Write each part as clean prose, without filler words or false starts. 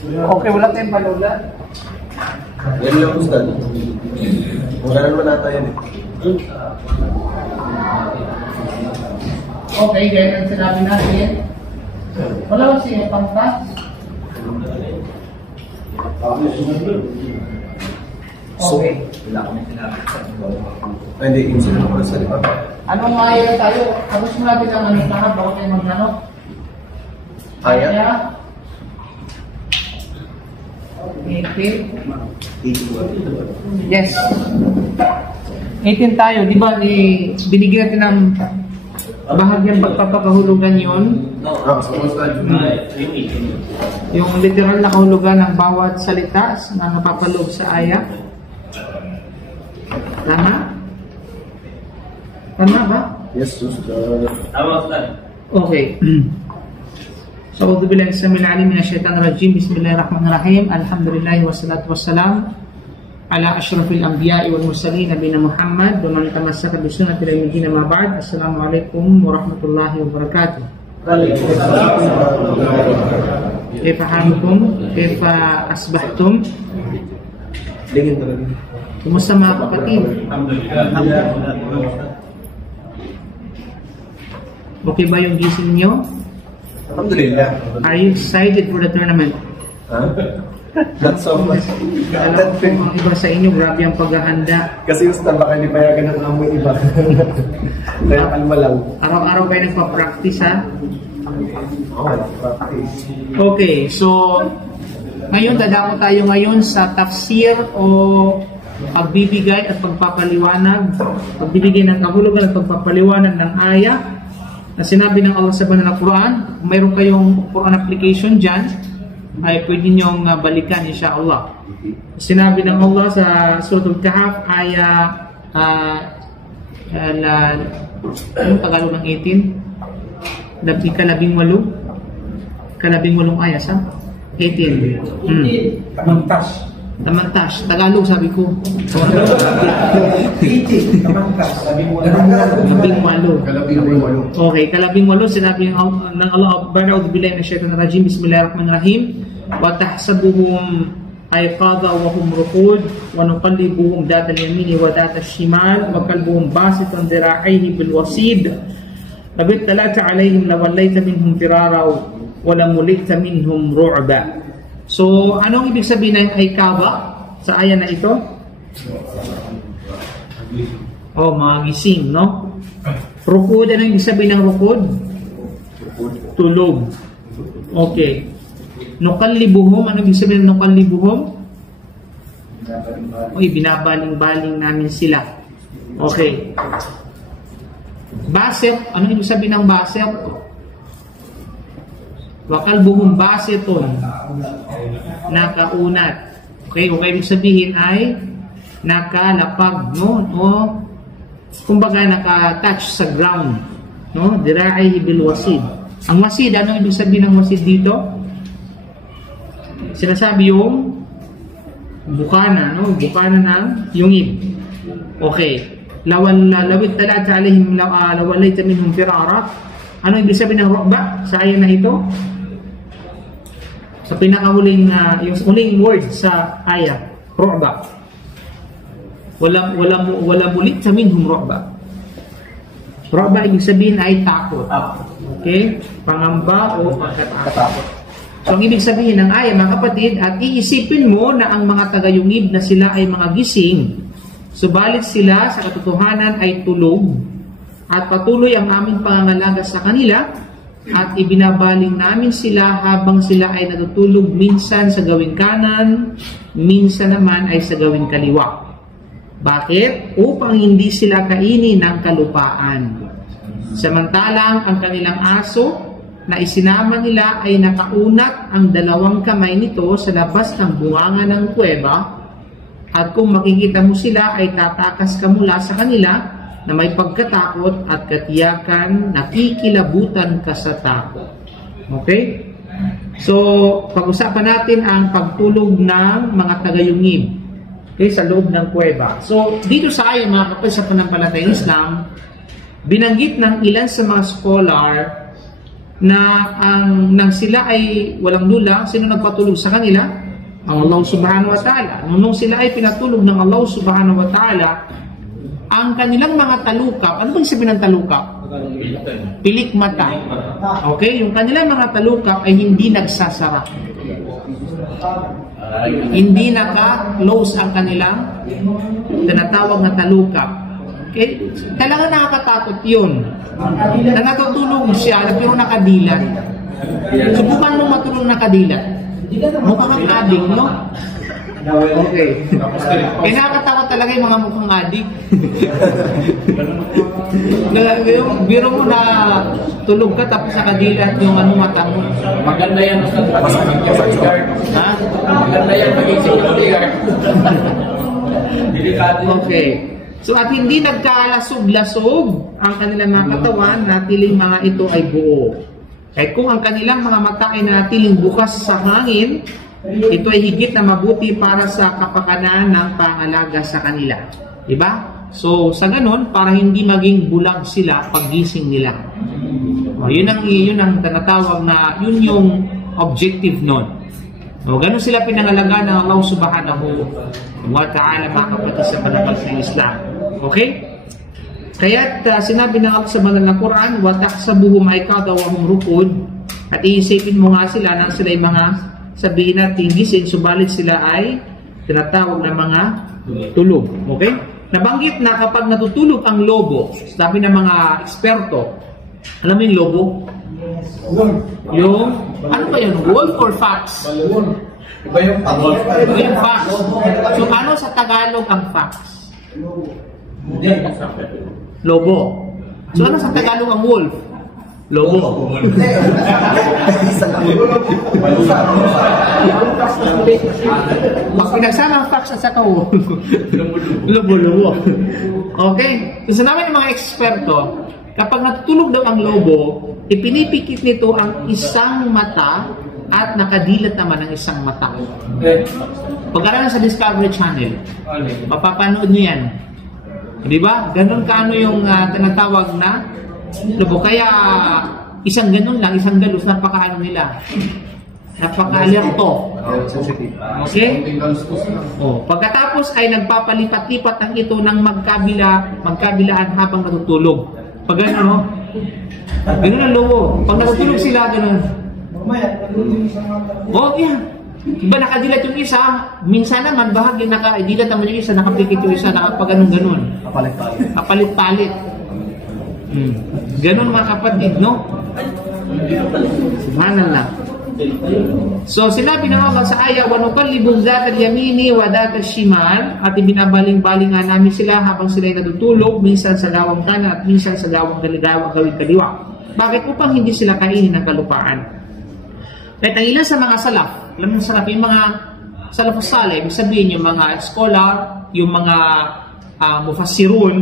Okay, wala tayong palula. Yan lang Ustad. Wala naman nata yan eh. Okay, guys, ang sinabi natin. Wala ba siya pangkas? Okay. Hindi, insulin mo sa lipa. Anong ayaw tayo? Tapos mo natin ang anong lahat bago tayo maghanap? Aya? 18. Yes. 18 tayo. Di ba, binigyan natin ng bahagyang pagpapakahulugan yun? Yung literal na kahulugan ng bawat salita na napapaloob sa aya. Tama? Tama ba? Yes, Ustad. Tama, Ustad. Okay. أعوذ بالله السميع العليم من الشيطان الرجيم بسم الله الرحمن الرحيم الحمد لله والصلاة والسلام على أشرف الأنبياء والمرسلين نبينا محمد ومن تمسك بسنة إلى يوم الدين ما بعد السلام عليكم ورحمة الله وبركاته. كيف حالكم؟ كيف أصبحتم؟ Kumusta mga kapatid? Okay ba yung gising nyo? Alhamdulillah. Are you excited for the tournament? Huh? Not so much. Alam ko ang iba sa inyo, grabe ang paghahanda. Kasi Ustad, baka hindi payagan ng amoy iba. Kaya kalma lang. Araw-araw kayo nagpa-practice, ha? Practice. Okay, so ngayon dadako tayo ngayon sa tafsir o pagbibigay at pagpapaliwanag, pagbibigay ng kahulugan at pagpapaliwanag ng aya na sinabi ng Allah sa banal na Quran. Kung mayroon kayong Quran application dyan, ay pwede nyong balikan insyaAllah. Sinabi ng Allah sa Surah Al-Kahf, aya anong Tagalog ng 18? Kalabing-walong aya sa 18. Tamantas. Tagalog sabi ko. 18. Tamantas. Kalabing-walo. Okay, kalabing-walo. Sinabi ng Allah, Ba'udhu billahi minash shaitanir rajim. Bismillahirrahmanirrahim. Wa tahsabuhum ayqadha wa hum ruqud wa nuqallibuhum dhata al-yamini wa dhata al-shimal wa qalbuhum basitun dhira'ihi bil wasid. Labit talata alayhim lawallaita minhum firara wa lamulita minhum ru'ba. So, anong ibig sabihin ng aikaba sa aya na ito? Oh, mga gising, no? Rukud, anong ibig sabihin ng rukud? Tulog. Okay. Nuqallibuhum, anong ibig sabihin ng nuqallibuhum? Uy, binabaling-baling namin sila. Okay. Basit, anong ibig sabihin ng basit? Wakalbuhum basitun, nakaunat. Okay, okay, ibig sabihin ay nakalapag, no? O, kumbaga naka-touch sa ground, no? Dira'ihi bil wasid. Ang wasid, anong ibig sabihin ng wasid dito? Sinasabi yung bukana, no? Bukana ng yungib. Okay. Lawit talata alihim lawalayta minhum firara. Ano ibig sabihin ng ru'ba sa aya na ito? Sa pinakahuling yung huling word sa aya, ru'ba. Wala mulit sa minhum ru'ba. Ru'ba ibig sabihin ay takot. Okay? Pangamba o pagkatakot. So ang ibig sabihin ng aya, mga kapatid, at iisipin mo na ang mga tagayungib na sila ay mga gising, subalit sila sa katotohanan ay tulog, at patuloy ang aming pangangalaga sa kanila, at ibinabaling namin sila habang sila ay natutulog, minsan sa gawing kanan, minsan naman ay sa gawing kaliwa. Bakit? Upang hindi sila kainin ng kalupaan. Samantalang ang kanilang aso na isinama nila ay nakaunat ang dalawang kamay nito sa labas ng bunganga ng kuweba, at kung makikita mo sila ay tatakas ka mula sa kanila na may pagkatakot at katiyakan, nakikilabutan ka sa takot. Okay? So, pag-usapan natin ang pagtulog ng mga tagayungib, okay, sa loob ng kuweba. So, dito sa ayon, mga kapatid, sa pananampalatayang Islam, binanggit ng ilan sa mga scholar nang sila ay walang lula, sino nagpatulog sa kanila? Ang Allah subhanahu wa ta'ala. Nung sila ay pinatulog ng Allah subhanahu wa ta'ala, ang kanilang mga talukap, ano bang sabihin ng talukap? Pilik mata. Okay? Yung kanilang mga talukap ay hindi nagsasara. Hindi naka-close ang kanilang tinatawag na talukap. Okay? Talaga nakakatakot yun. Na natutulog siya, pero nakadilat. Subukan mo matulog nakadilat. Mukhang ang adik, no? Okay. Kaya nakakatakot talaga yung mga mukhang adik. Biro mo na tulog ka tapos nakadilat yung ano mata mo. Maganda yan sa Ha? Maganda yan pag-isip ng guard. Delikado. Okay. So at hindi nagkalasog-lasog ang kanilang mga katawan, natiling mga ito ay buo. Kahit kung ang kanilang mga mata ay natiling bukas sa hangin, ito ay higit na mabuti para sa kapakanan ng pangalaga sa kanila. Diba? So, sa ganun, para hindi maging bulag sila paggising nila. Yun ang tinatawag na, yun yung objective nun. Ganun sila pinangalaga ng Allah subhanahu wa ta'ala, mga kapatid sa panahon ng Islam. Okay? Kaya't sinabi ng Allah sa banal na Quran, وَتَحْسَبُهُمْ أَيْقَاظًا وَهُمْ رُقُودٌ, at iisipin mo nga sila nang sila ay mga sabihin natin gising, subalit sila ay tinatawag na mga tulog. Okay? Nabanggit na kapag natutulog ang lobo, sabi ng mga eksperto, alam mo yung lobo? Yung, ano ba yun? Wolf or fox? Iba yung Fox. So ano sa Tagalog ang fox? Lobo. So ano sa Tagalog ang wolf? Lobo. Pag pinagsama ang fox at saka wolf, lobo. Okay? So sinabi ng mga eksperto, kapag natutulog daw ang lobo, ipinipikit nito ang isang mata at nakadilat naman ang isang mata. Pag-aralan sa Discovery Channel, mapapanood nyo yan. Di ba? Ganon kaano yung tinatawag na lobo. Kaya isang ganon lang, isang galos, napakaano nila. Napaka-alerto. Okay? Pagkatapos ay nagpapalipat-lipat ang ito ng magkabilaan habang natutulog. Pag ano, gano'n ang lobo. Pag natutulog sila, gano'n. Yan. Diba nakadilat yung isa, minsan naman bahagi nakadilat naman yung isa, nakapikit yung isa, nakapag-ganun-ganun. Kapalit-palit. Ganun mga kapatid, no? Subhanallah. So sinabi ng Allah sa aya, وَنُقَلِّبُ ذَاتَ الْيَمِينِ وَذَاتَ الشِّمَالِ, at ibinabaling-baling nga namin sila habang sila ay natutulog, minsan sa gawang kanan at minsan sa gawang kaliwa. Bakit? Upang hindi sila kainin ng kalupaan. Kahit ang ilan sa mga salaf, alam mo salaf, yung mga salafus salih, sabihin yung mga scholar, yung mga mufassirun,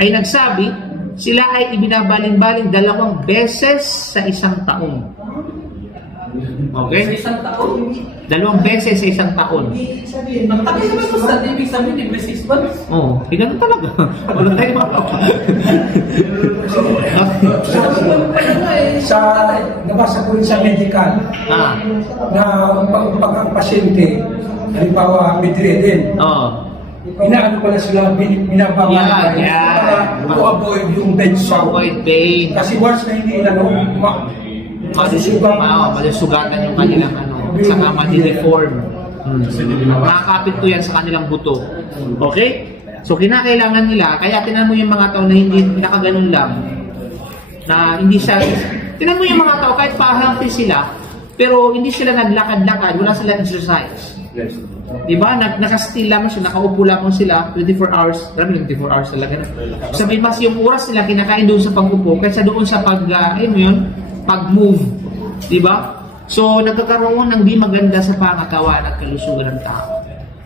ay nagsabi, sila ay ibinabaling-baling 2 beses sa isang taon. Okay? Sa isang taon. 2 beses sa isang taon. Ang tabi naman ito sa ibig sabihin, every 6 months. Oo, ganun talaga. Wala tayo mapapa. Nabasa ko rin sa medical na pag ang pasyente, halimbawa bedridden, inaano pala sila, binababa to avoid yung pain. Kasi once na hindi malusugatan yung kanilang saka madi-deform. Makakapit to yan sa kanilang buto. Okay? So kinakailangan nila, kaya tinan mo yung mga tao na hindi nakaganon lang, na hindi siya, tinan mo yung mga tao kahit pa-healthy sila, pero hindi sila naglakad-lakad, wala sila exercise. Diba? Nakastill lamang sila, nakaupo lamang sila 24 hours, marami 24 hours talaga na. Sabi mas yung oras nila kinakain doon sa pag-upo kaysa doon sa pag-move. Diba? So, nagkakaroon ng di maganda sa pangatawan at kalusugan ng tao.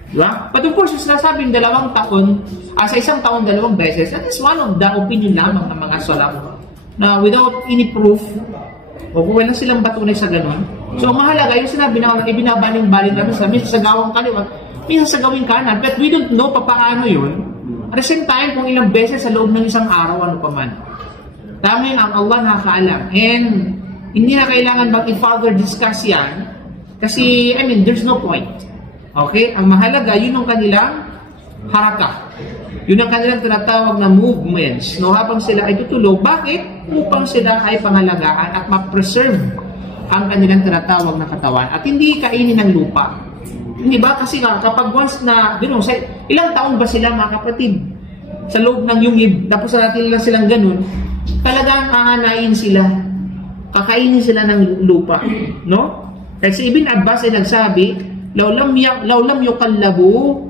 Diba? But of course, yung sinasabing 2 taon, sa isang taon 2 beses, that is one of the opinion lamang ng mga salaf na without any proof, o kung wala silang batunay sa ganun. So, ang mahalaga, yung sinabi na ibinabaling-baling namin sa minsan sa gawang kaliwa, minsan sa gawing kanan, but we don't know paano yun. At the same time, kung ilang beses sa loob ng isang araw, ano pa man. Tama yun, ang Allah nakakaalam. And Hindi na kailangan bang i-further discuss yan. Kasi, I mean, there's no point. Okay? Ang mahalaga, yun ang kanilang haraka. Yun ang kanilang tinatawag na movements. No, habang sila ay tutulog. Bakit? Upang sila ay pangalagaan at ma-preserve ang kanilang tinatawag na katawan. At hindi kainin ng lupa. Hindi ba? Kasi kapag once na, ilang taon ba sila mga kapatid? Sa loob ng yungib, tapos natin lang silang ganun, talagang aanayin sila. Kakainin sila ng lupa. No? Kasi Ibn Abbas ay nagsabi, laulam yukallabu,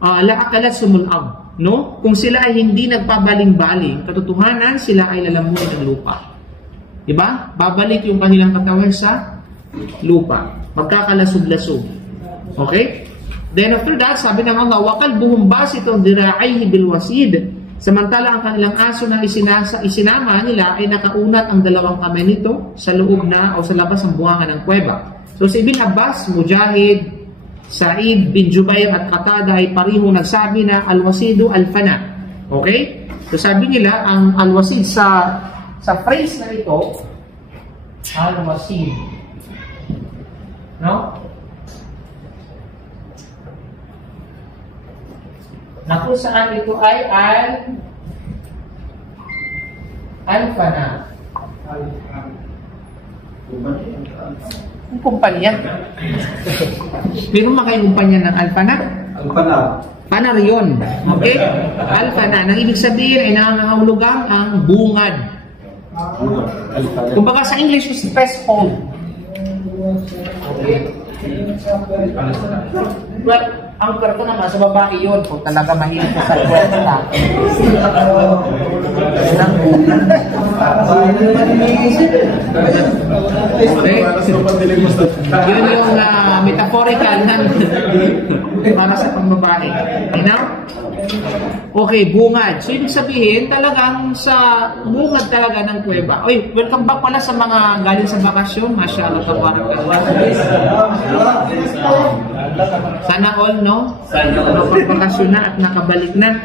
laakalat sumul'am. No? Kung sila ay hindi nagpabaling-baling, katotohanan, sila ay lalamunin ng lupa. Diba? Babalik yung kanilang katawan sa lupa. Magkakalasog-lasog. Okay? Then after that, sabi ng Allah, وَقَلْبُهُمْ بَاسِطٌ ذِرَاعَيْهِ بِالْوَسِيدِ. Samantala ang kanilang aso na isinama nila ay nakaunat ang dalawang kamay nito sa loob na o sa labas ng buwangan ng kuweba. So si Ibn Abbas, Mujahid, Sa'id bin Jubair at Qatada ay pariho nagsabi na al-wasidu al-fana. Okay? So sabi nila, ang al-wasid sa phrase na ito, al-wasid. No? Na kung saan ito ay al-fana. Ang kumpanya. Meron ba kayong kumpanya ng al-fana? Al-fana. Fanar yun. Okay? Al-fana. Nang ibig sabihin ay nangangahulugang ang bungad. Kumbaga sa English is threshold. Okay? Well, ang pwerto naman sa babae yun kung talaga mahilig ko sa pwerta. Yun yung metaphorical para sa pangbabae. Okay, bungad. So, ibig sabihin, talagang sa bungad talaga ng kuweba. Oy, welcome back pala sa mga galing sa bakasyon. Masyaallah, tawaran. Sana all, no? Nakapagpakasyon na at nakabalik na.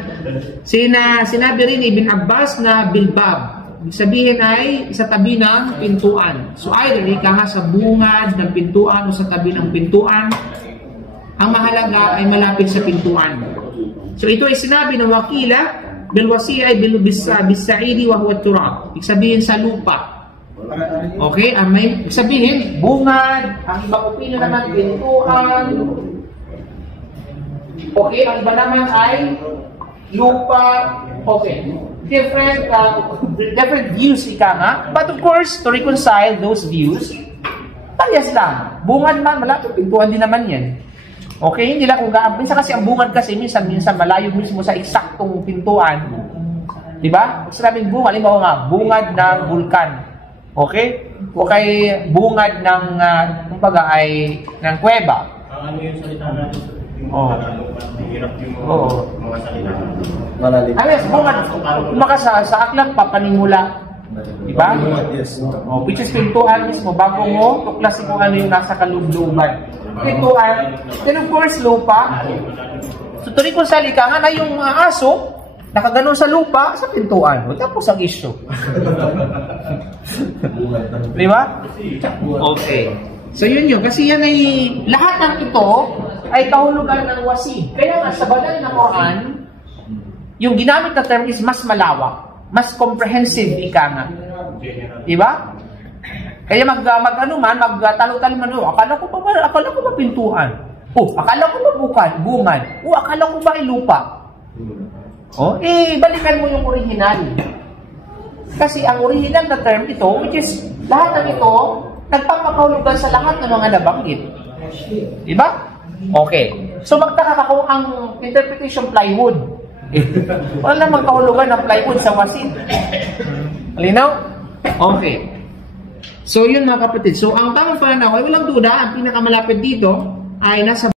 Sinabi rin ni Ibn Abbas na bilbab. Ibig sabihin ay sa tabi ng pintuan. So, either ika nga sa bungad ng pintuan o sa tabi ng pintuan. Ang mahalaga ay malapit sa pintuan. So ito ay sinabi ng wakila, bilwasi ay bisaidi wa huwa turab. Ibig sabihin sa lupa. Okay? Ibig sabihin, bungad, ang ibang opinion naman, pintuan. Okay? Ang iba naman ay lupa. Okay. Different views ika nga. But of course, to reconcile those views, parehas lang. Bungad man, malapit, pintuan din naman yan. Okay, hindi lang kung minsan kasi ang bungad kasi minsan malayo mismo sa eksaktong pintuan. 'Di ba? Sinabing bungad, halimbawa nga, bungad ng bulkan. Okay? O kay bungad ng kumbaga ay ng kuweba. Ano yung salita natin? Hirap yung mga salita. Malalim. Yes, bungad. Kumbaga sa aklat papanimula. Diba? Yes. Which is pintuan mismo bago mo tuklasin kung ano yung nasa kalubluban. Pintuan. Then of course, lupa. So, tuloy kung salika nga na yung aso, nakaganon sa lupa, sa pintuan. O, tapos ang issue. Diba? Okay. So, yun. Kasi yan ay, lahat ng ito ay kahulugan ng wasid. Kaya nga, sa banal na Quran, yung ginamit na term is mas malawak. Mas comprehensive, ika nga. Diba? Kaya magtalo-talo man, akala ko ba pintuan? Akala ko ba bungad? Akala ko ba ay lupa? Balikan mo yung original. Kasi ang original na term ito, which is, lahat ng ito, nagpapakahulugan sa lahat ng mga nabanggit. Diba? Okay. So magtaka ka kung ang interpretation plywood. Wala namang kahulugan ng plywood sa wasid. Malinaw? Okay. So, yun mga kapatid. So, ang tamang pananaw ay walang duda, ang pinakamalapit dito ay nasa